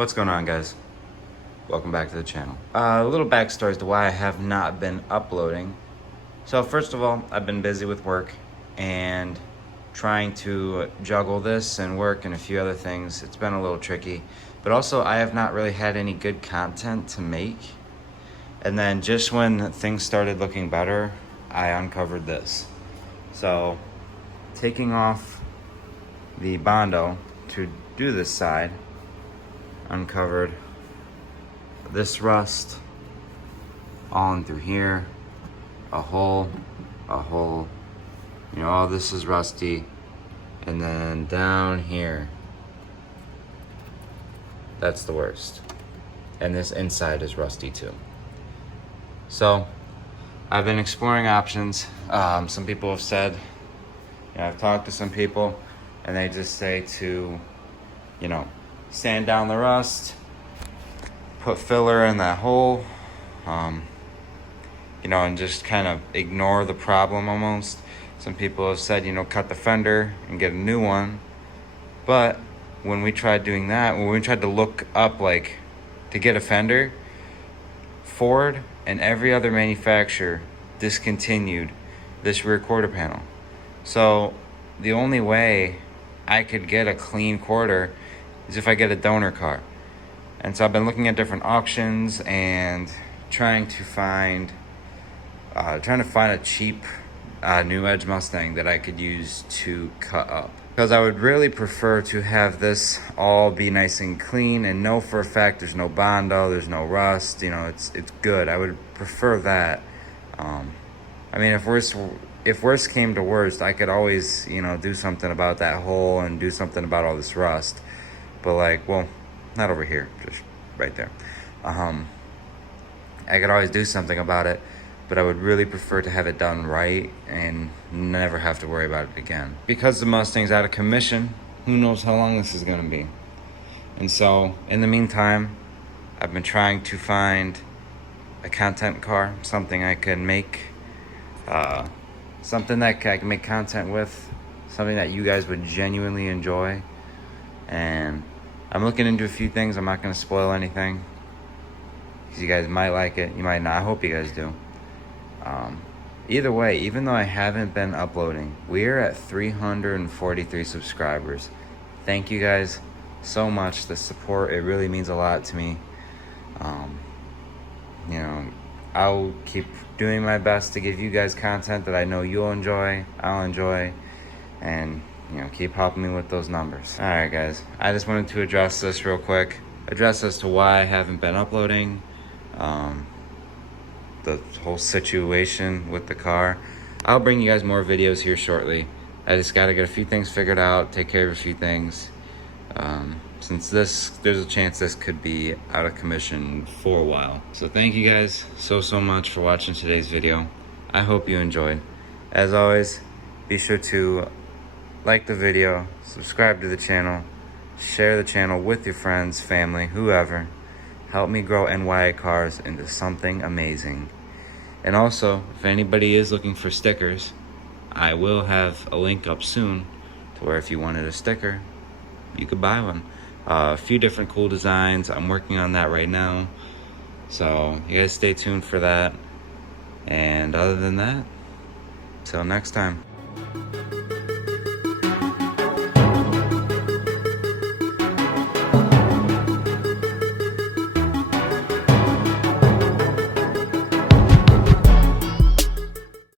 What's going on, guys? Welcome back to the channel. A little backstory as to why I have not been uploading. So first of all, I've been busy with work and trying to juggle this and work and a few other things. It's been a little tricky, but also I have not really had any good content to make. And then just when things started looking better, I uncovered this. So taking off the Bondo to do this side, uncovered this rust all in through here, a hole, you know, all this is rusty. And then down here, that's the worst. And this inside is rusty too. So I've been exploring options. Some people have said, you know, I've talked to some people and they just say to, you know, sand down the rust, put filler in that hole, you know, and just kind of ignore the problem almost. Some people have said, you know, cut the fender and get a new one. But when we tried doing that, when we tried to look up like to get a fender, Ford and every other manufacturer discontinued this rear quarter panel. So the only way I could get a clean quarter is if I get a donor car. And so I've been looking at different auctions and trying to find a cheap new Edge Mustang that I could use to cut up. Because I would really prefer to have this all be nice and clean and know for a fact there's no Bondo, there's no rust, you know, it's good. I would prefer that. I mean, if worst came to worst, I could always, you know, do something about that hole and do something about all this rust. But like, well, not over here, just right there. I could always do something about it, but I would really prefer to have it done right and never have to worry about it again. Because the Mustang's out of commission, who knows how long this is gonna be. And so, in the meantime, I've been trying to find a content car, something I can make, something that I can make content with, something that you guys would genuinely enjoy. And I'm looking into a few things. I'm not gonna spoil anything, because you guys might like it, you might not. I hope you guys do. Either way, even though I haven't been uploading, we're at 343 subscribers. Thank you guys so much. The support, it really means a lot to me. You know, I'll keep doing my best to give you guys content that I know you'll enjoy, I'll enjoy, and, you know, keep helping me with those numbers. All right, guys, I just wanted to address this real quick. Address as to why I haven't been uploading. The whole situation with the car. I'll bring you guys more videos here shortly. I just gotta get a few things figured out, take care of a few things. Since there's a chance this could be out of commission for a while. So thank you guys so much for watching today's video. I hope you enjoyed. As always, be sure to like the video, subscribe to the channel, share the channel with your friends, family, whoever. Help me grow NY Cars into something amazing. And also, if anybody is looking for stickers, I will have a link up soon to where if you wanted a sticker, you could buy one. A few different cool designs. I'm working on that right now. So you guys stay tuned for that. And other than that, till next time.